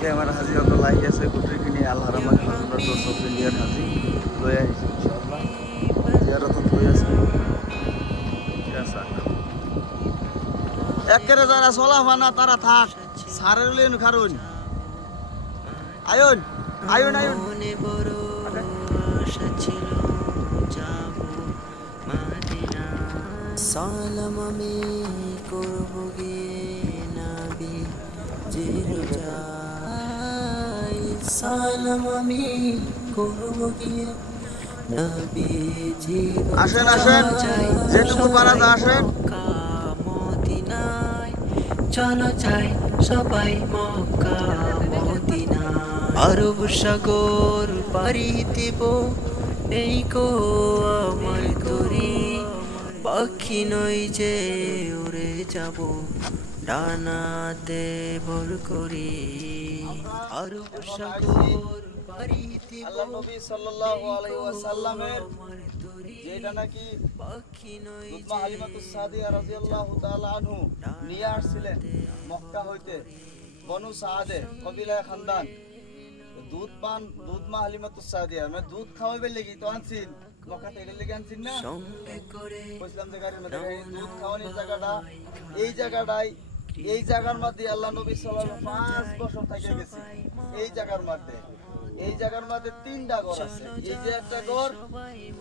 Camera হাজি হতো লাই আছে গুটরি কিনে আল্লাহ রহমানের ফজল তো সব ইন্ডিয়ার হাজি লয়ে আইছে ইনশাআল্লাহ জিয়ারত হই আছে একেরে যারা চলাফানা তারা থাক সারের লেন কারণ আয়ন আয়ন আয়ন মনে বড় আশা ছিল যাব মদিনা সালাম আমি করব গিয়ে নবী জিরজাই সালাম আমি করব গিয়ে নবী জিরজাই আসেন আসেন যেটুকু পারা যায় আসেন মদিনায় চলো যাই সবাই মক্কা মদিনা আরব সাগর পাড়ি দিব এই কো আমার তরি পাখি নই যে উড়ে যাব ডানাতে ভর করি আরব সাগর পাড়ি দিব আল্লাহ নবী সাল্লাল্লাহু আলাইহি ওয়াসাল্লামের যেটা নাকি পাখি নই উম্মা হালিমাতুস সাদিয়া রাদিয়াল্লাহু তাআলা আনহু নিয়ে আসছিলেন মক্কা হইতে বনু সাদে কবিলা খানদান দুধ মা হালিমাতুস সাদিয়া মানে দুধ খাওয়াইবে লাগি তো আনছিন মক্কা থেকে লাগি আনছিন না কইছিলাম যে গাড়ির মধ্যে দুধ খাওয়ানোর জায়গাটা এই জায়গার মধ্যে আল্লাহ নবী সাল্লাল্লাহু আলাইহি ওয়াসাল্লাম 5 বছর থেকে গেছে এই জায়গার মধ্যে তিনটা ঘর আছে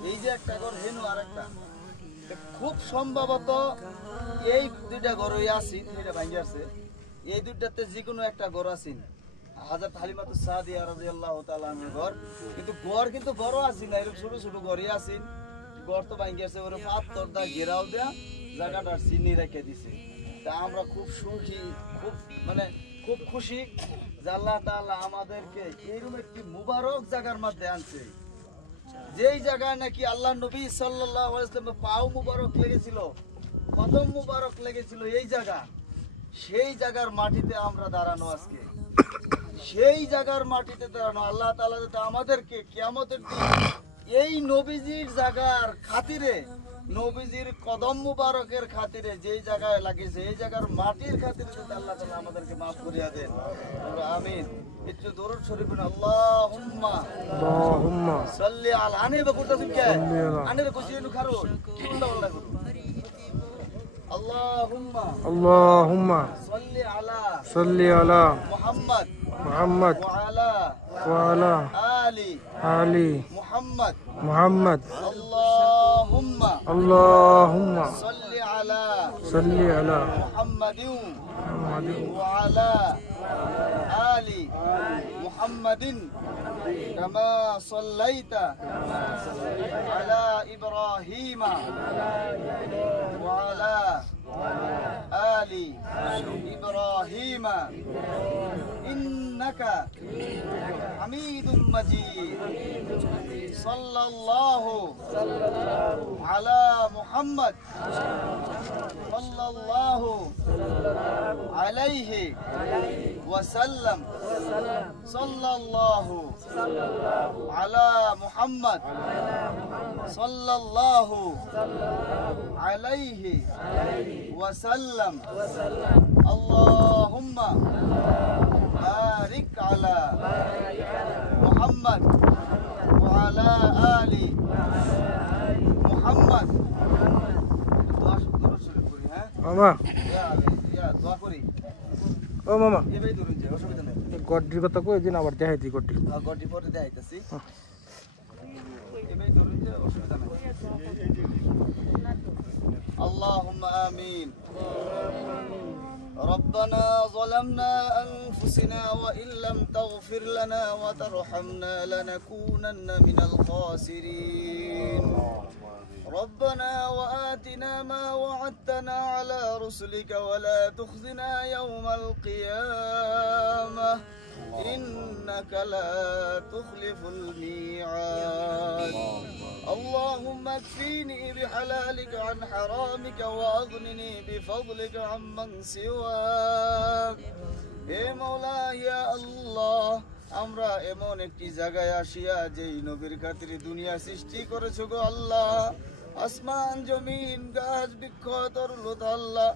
এই যে একটা ঘর হেনু আরেকটা খুব সম্ভবত এই দুইটা ঘরই আছেন এটা ভাঙি আছে এই দুইটাতে যে কোনো একটা ঘর আছেন হযরত হালিমাতুস সাদিয়া রাদিয়াল্লাহু তাআলা আনহার ঘর কিন্তু বড় আছে না এরকম ছোট ছোট ঘরই আছেন ঘর তো ভাঙি আছে ওরে পাথর দা ঘেরাও দেয়া জায়গাটা চিনি রেখে দিছে তা আমরা খুব সুখী খুব খুশি যে আল্লাহ তাআলা আমাদেরকে এইরকম একটি মুবারক জায়গার মধ্যে আনছে যেই জায়গায় নাকি আল্লাহ নবী সাল্লাল্লাহু আলাইহি ওয়াসাল্লাম পাও মুবারক লেগেছিল কদম মুবারক লেগেছিল এই জায়গা সেই জায়গার মাটিতে আমরা দাঁড়ানো আজকে সেই জায়গার মাটিতে দাঁড়ানো আল্লাহ তাআলা যাতে আমাদেরকে কিয়ামতের দিন এই নবীজির জায়গার খাতিরে নবীজির কদম মুবারকের খাতিরে যেই জায়গায় লাগিয়েছে এই জায়গার মাটির খাতিরে যাতে আল্লাহ তাআলা আমাদেরকে maaf করিয়া দেন আমরা আমিন একটু দরুদ শরীফ পড়ুন আল্লাহুম্মা সাল্লি আলা আনির বকুরতাছিন কে আনির কইছিলেন খারুন কোনটা বললা আল্লাহুম্মা সাল্লি আলা মুহাম্মদ ওয়া আলা আলি মুহাম্মদ আল্লাহুম্মা সাল্লি আলা মুহাম্মাদিন ওয়া আলা আলি মুহাম্মাদিন কামা সাল্লাইতা আলা ইব্রাহিমা ওয়া আলা আলি ইব্রাহিমা ইন্নাকা হামিদুম মাজিদ সাল্লাল্লাহু আলা মুহাম্মদ সাল্লাল্লাহু আলাইহি ওয়াসাল্লাম সাল্লাল্লাহু আলা মুহাম্মদ সাল্লাল্লাহু আলাইহি ওয়াসাল্লাম আল্লাহুম্মা বারিক আলা মুহাম্মদ ওয়া আলা আলি মুহাম্মদ মামা দোয়া করি ও মামা এবারে ধরুন যে অসুবিধা নেই গড্ডির কথা কই দিন আবার দেখাই দিই গড্ডি পরে দেখাইতাছি এবারে ধরুন যে অসুবিধা নেই আল্লাহুম্মা আমিন ربنا ظلمنا أنفسنا وإن لم تغفر لنا وترحمنا لنكونن من الخاسرين ربنا وآتنا ما وعدتنا على رسلك ولا تخزنا يوم القيامة إنك لا تخلف الميعاد اللهم اكفيني بحلالك عن حرامك وأغنني بفضلك عمن سواك হে মওলা ইয়া আল্লাহ আমরা এমন একটি জায়গায় আসিয়া যেই নবীর খাতিরে দুনিয়া সৃষ্টি করেছো গো আল্লাহ আসমান জমিন গাছ বৃক্ষ তরুলতা আল্লাহ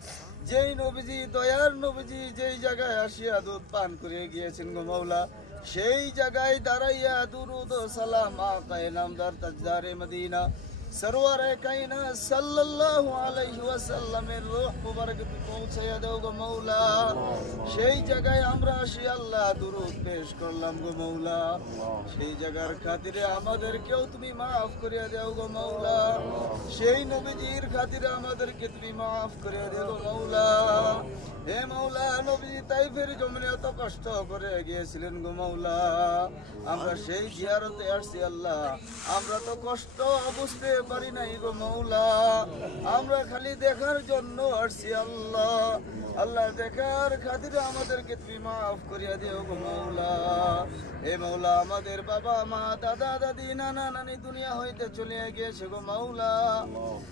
যেই নবীজি দয়ার নবীজি যেই জায়গায় আসিয়া দুধ পান করে গিয়েছেন গো মাওলা, সেই জায়গায় দাঁড়াইয়া দুরুদ ও সালাম আকায়ে নামদার তাজদারে মদিনা সরওয়ারে কায়নাত সাল্লাল্লাহু আলাইহি ওয়াসাল্লামের রূহ মুবারক পৌঁছায়া দাও গো মাওলা। সেই জায়গায় আমরা আসি আল্লাহ দুরুদ পেশ করলাম গো মাওলা, সেই জায়গার খাতিরে আমাদেরকেও তুমি মাফ করিয়া দাও গো মাওলা। সেই নবীজির খাতিরে আমাদেরকে তুমি মাফ করিয়া দাও গো মাওলা। হে মাওলা, নবী তাইফের জমিনে এত কষ্ট করে গিয়েছিলেন গো মাওলা, আমরা সেই জিয়ারতে আসছি আল্লাহ। আমরা তো কষ্ট বুঝতে পারি নাই গো মাওলা, আমরা খালি দেখার জন্য আসছি আল্লাহ। আল্লাহ দেখার খাতিরে আমাদেরকে তুমি মাফ করিয়া দিও গো মাওলা। হে মাওলা, আমাদের বাবা মা দাদা দাদি নানা নানি দুনিয়া হইতে চলে গিয়েছে গো মাওলা।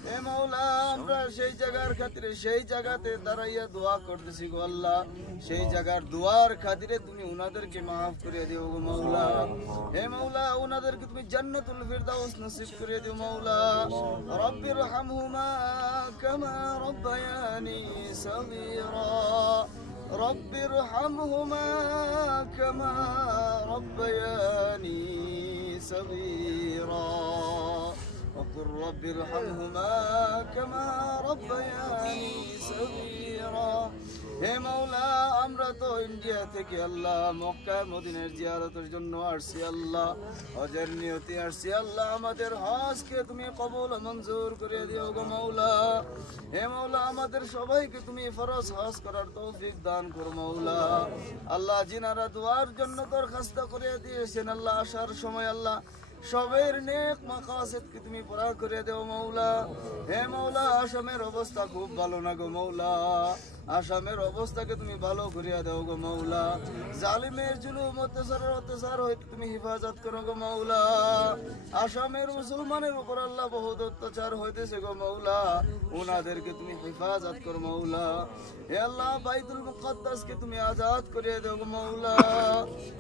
হে মাওলা, আমরা সেই জায়গার খাতিরে সেই জায়গাতে দাঁড়াইয়া দোয়া করতেছি গো আল্লাহ। সেই জায়গার দোয়ার খাতিরে তুমি উনাদেরকে মাফ করিয়া দিও গো মাওলা। হে মাওলা, উনাদেরকে তুমি জান্নাতুল ফিরদাউস নসিব করিয়া দিও মাওলা। রব্বির হামহুমা কামা রব্বায়ানি সগীরা, রব্বির হামহুমা কামা রব্বায়ানি সগীরা, وقل رب ارحمهما كما ربياني صغيرا। হে মাওলা, আমরা তো ইন্ডিয়া থেকে আল্লাহ মক্কা মদিনার জিয়ারতের জন্য আসছি আল্লাহ, হজের নিয়তে আসছি আল্লাহ। আমাদের হজকে তুমি কবুল মঞ্জুর করে দিও গো মাওলা। হে মাওলা, আমাদের সবাইকে তুমি ফরজ হজ করার তৌফিক দান করো মাওলা। আল্লাহ, যিনারা দোয়ার জন্য দরখাস্ত করে দিয়েছেন আল্লাহ, আসার সময় আল্লাহ সবের নেক মাকাসিদকে তুমি পুরা করে দাও মাওলা। হে মাওলা, আসামের অবস্থা খুব ভালো না গো মাওলা, আসামের অবস্থাকে তুমি ভালো করিয়া দাও গো মাওলা। জালিমের জুলুম অত্যাচার হইতে তুমি হেফাজত করো গো মাওলা। আসামের মুসলমানের উপর আল্লাহ বহুত অত্যাচার হইতেছে গো মাওলা, উনাদেরকে তুমি হেফাজত করো মাওলা। হে আল্লাহ, বাইতুল মুকদ্দাসকে তুমি আজাদ করিয়া দাও গো মাওলা।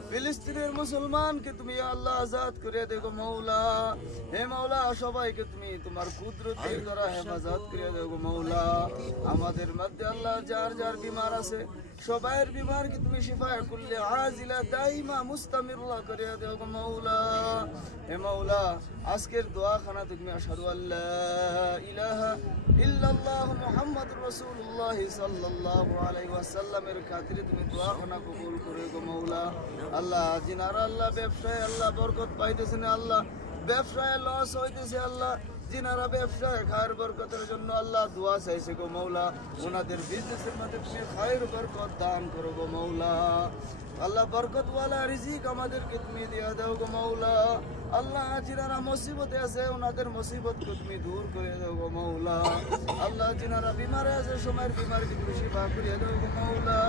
ফিলিস্তিনের মুসলমানকে তুমি আল্লাহ আজাদ করিয়া দাও গো মাওলা। হে মাওলা, সবাইকে তুমি তোমার কুদরতের দ্বারা হেফাজত করিয়া দাও গো মাওলা। আমাদের মধ্যে আল্লাহ যার যার বিমার আছে সবাইয়ের বিমারকে তুমি শিফায়ে কুল্লি আজিলা দাইমা মুস্তামিররা করিয়া দাও গো মাওলা। হে মাওলা, আজকের দোয়াখানা তুমি আশহাদু আল্লা ইলাহা ইল্লাল্লাহ মুহাম্মাদুর রাসূলুল্লাহ সাল্লাল্লাহু আলাইহি ওয়াসাল্লামের খাতিরে তুমি দোয়াখানা কবুল করে গো মাওলা। আল্লাহ, যিনারা আল্লাহ ব্যবসায় আল্লাহ বরকত পাইতেছে না আল্লাহ, ব্যবসায় লস হইতেছে আল্লাহ, যিনারা ব্যবসায় খায়ের বরকতের জন্য আল্লাহ দোয়া চাইছে গো মাওলা, ওনাদের বিজনেসের মধ্যে তুমি খায়ের বরকত দান করো গো মাওলা। আল্লাহ, বরকতওয়ালা রিজিক আমাদেরকে তুমি দিয়া দাও গো মাওলা। আল্লাহ, যিনারা মুসিবতে আছে ওনাদের মুসিবতকে তুমি দূর করে দাও গো মাওলা। আল্লাহ, যিনারা বিমারে আছে সময়ের বিমারকে তুমি শিফা করিয়া দাও গো মাওলা।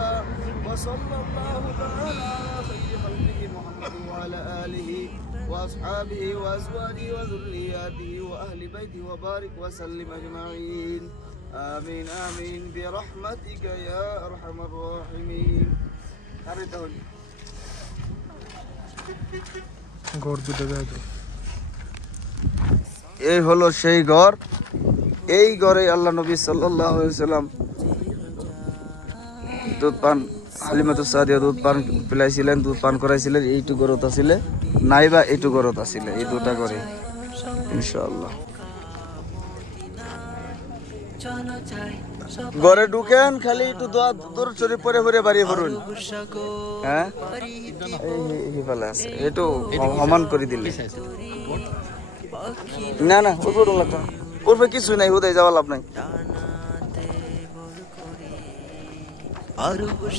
ওয়া সাল্লাল্লাহু তাআলা আলা সাইয়্যিদি খালকিহি মুহাম্মাদিন ওয়া আলা আলিহি ওয়া আসহাবিহি ওয়া আজওয়াজিহি ওয়া যুররিয়াতিহি ওয়া আহলি বাইতিহি ওয়া বারিক ওয়া সাল্লিম আজমাইন। আমিন আমিন বিরহমাতিকা ইয়া আরহামার রাহিমিন। আরে তাহলে ঘর দুটো যায় তো, এই হলো সেই ঘর। এই ঘরে আল্লাহ নবী সাল্লাল্লাহু আলাইহি ওয়াসাল্লাম দুধ পান হালিমাতুস সাদিয়া দুধ পান পিলাইছিলেন, দুধ পান করাইছিলেন। এইটু গরত আছিলে নাইবা এইটু গরত আছিলে, এই দুটা করে ইনশাআল্লাহ। ঘরে ঢুকেন, খালি একটু দূর শরীফ পরে পরে বাড়িয়ে পড়ুন। হ্যাঁ, এইফালে আছে, একটু সমান করে দিলে। না না, করবে কিছু নাই, হুদাই যাওয়া লাভ নাই।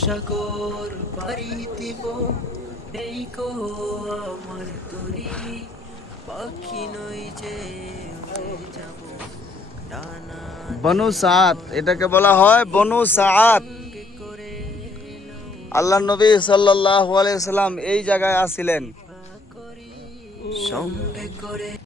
সাগর পারি দিব এই কো আমার তরি, পাখি নই যে যাব ডানা। বনু সাদ, এটাকে বলা হয় বনু সাদ। আল্লাহ নবী সাল্লাল্লাহু আলাইহি ওয়াসাল্লাম এই জায়গায় আসছিলেন।